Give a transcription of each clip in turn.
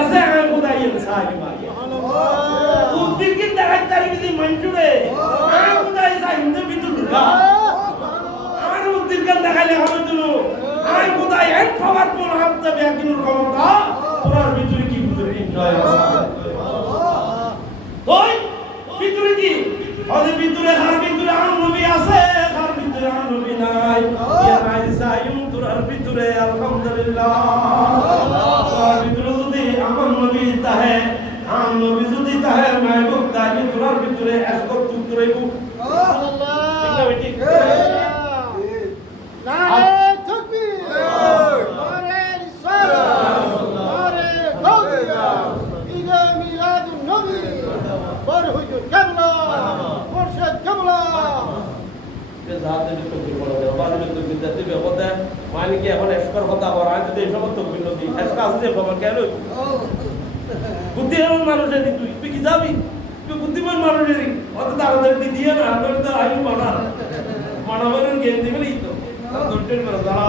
আছে আমি খোদাই সাহেব মাগে কুদ্দির কি দেখাই তারি কি মঞ্জুরে? আমি খোদাই সাহেব তো বিতুল গা আর উদ্দির কান দেখাইলে হবে তুমি? আমি খোদাই এক খাবার পর হাতে ব্যাকিনুর ক্ষমতা। তোরার ভিতরে কি বুঝরে জয় তোই ভিতরে কি? ওদের ভিতরে হার, ভিতরে আর নবী আছে। হার, ভিতরে আর নবী নাই। ইয়া আইসা ইউম তোরার ভিতরে, আলহামদুলিল্লাহ। তোরার আমার নবী যদি তাহে মাহবুব তাহে তোরার ভিতরে এসকর তুক তোরাইব ঠিক না বেটি? জাহাজের তকবির মানে কি এখন এসকর কথা বলা আমি যদি এসব তকবির নদী এসকা আছে খবর কেন? বুদ্ধিমান মানুষের তুই তুই কি যাবি? তুই বুদ্ধিমান মানুষের অত তাড়াতাড়ি দিয়ে না আমি তো আয়ু মানার মানবের জ্ঞান দিবেই তো। দুটের মেলা দাঁড়া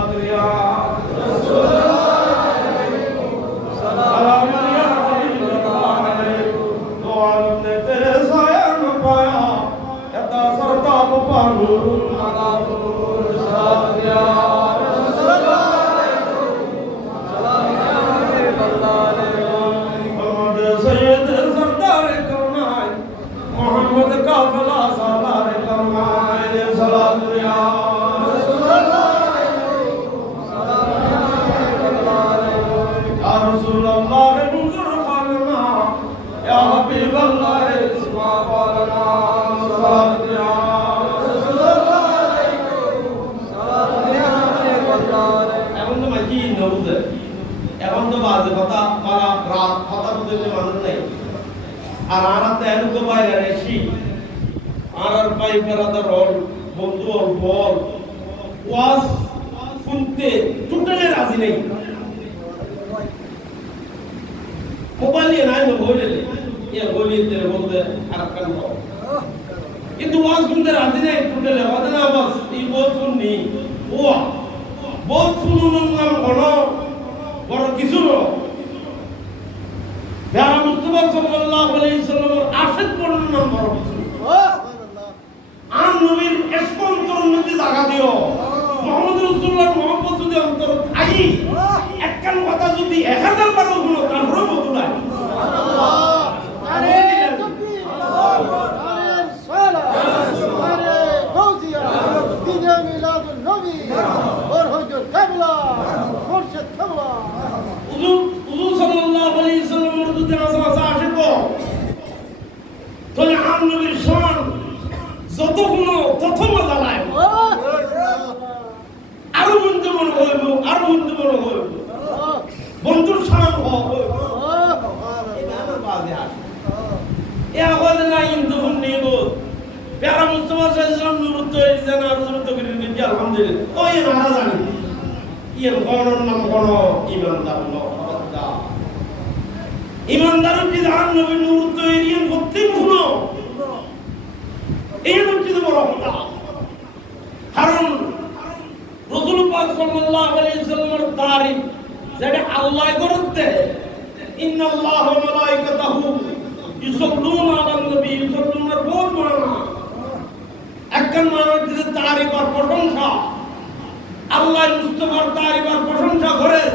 নেই। আর আর তো এত তো বাইরে রেসি আর আর পাই ফেরাতে রল, বন্ধু আর বল। ওয়াজ শুনতে টোটালি রাজি নেই। মোবাইল নিয়ে নাই বলে ইয়ে বলি তেরে বলতে আর কান কিন্তু ওয়াজ শুনতে রাজি নেই টোটালি ওদের না বাস এই বল শুননি। ও বল শুনুন, নাম বড় কিছু যারা মুস্তফা সাল্লাল্লাহু আলাইহি সাল্লামের আশিক নাম বড় কিছু নবীর জায়গা দিও। মোহাম্মদ রাসূলুল্লাহর মহব্বত যদি অন্তর থাকি একখান কথা যদি এক হাজার বারো হলো তারপরে বদলায় হুজুর হুজুর সাল্লাল্লাহু আলাইহি সাল্লামের যদি আসা আসা আসিব তাহলে আম নবীর শান যত গুণ তত মজা লাগে আরও বন্ধু মনে হইব আরও বন্ধু মনে হইব বন্ধুর শান হইব এ আওয়াজ নাই কিন্তু মুস্তফা সাল্লাল্লাহু নূর তো আর নূর তো করে আলহামদুলিল্লাহ। ওই না জানি ইয়ে গণর নাম গণ, ইমানদার ন ইমানদার কি জান নবী নূর তো প্রত্যেক শুনো এই হচ্ছে বড় কথা কারণ রসুল পাক সাল্লাল্লাহু আলাইহি সাল্লামের তারিফ যেটা আল্লাহ করতে, ইন্নাল্লাহু ওয়া আলান নবী ইউসাল্লুনা বহুত মানা একজন মানুষের তারিফ আর প্রশংসা আল্লাহ মুস্তফার তারিফ আর প্রশংসা করেন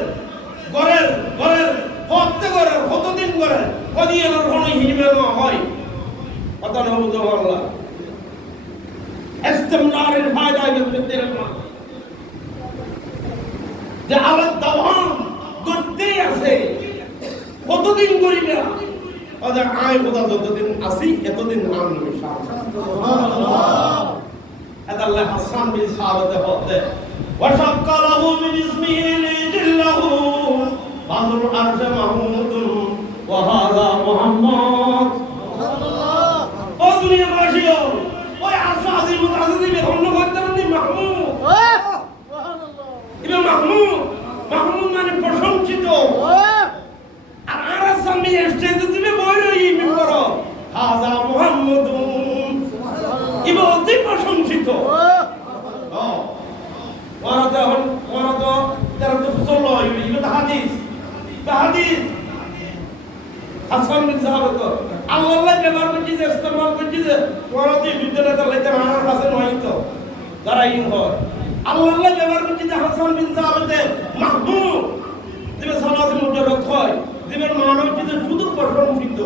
করেন করেন কত করেন কতদিন করেন কদিন আর কোনো হিমে হয় কথা না বুঝতে পারলাম استمرار الفائدة بالمدير الماء যে আবার দাওয়াম করতেই আছে কতদিন করি না ওদের আয় কোথা যতদিন আসি এতদিন নাম নবী هذا الله حسن بن ثابت هذا وشق له من اسمه ليجله بعض الأرض محمود وهذا محمد আল্লাহ ব্যবহার করছি যে ইস্তেমাল করছি যে ওরাতে বিদ্যালয় চালাইতে আমার কাছে নয় তো যারা ইন আল্লাহ ব্যবহার করছি যে হাসান বিন সাহাবতে দিবে সমাজ মুদ্রা হয়। দিবেন মানব যে শুধু মুড়িত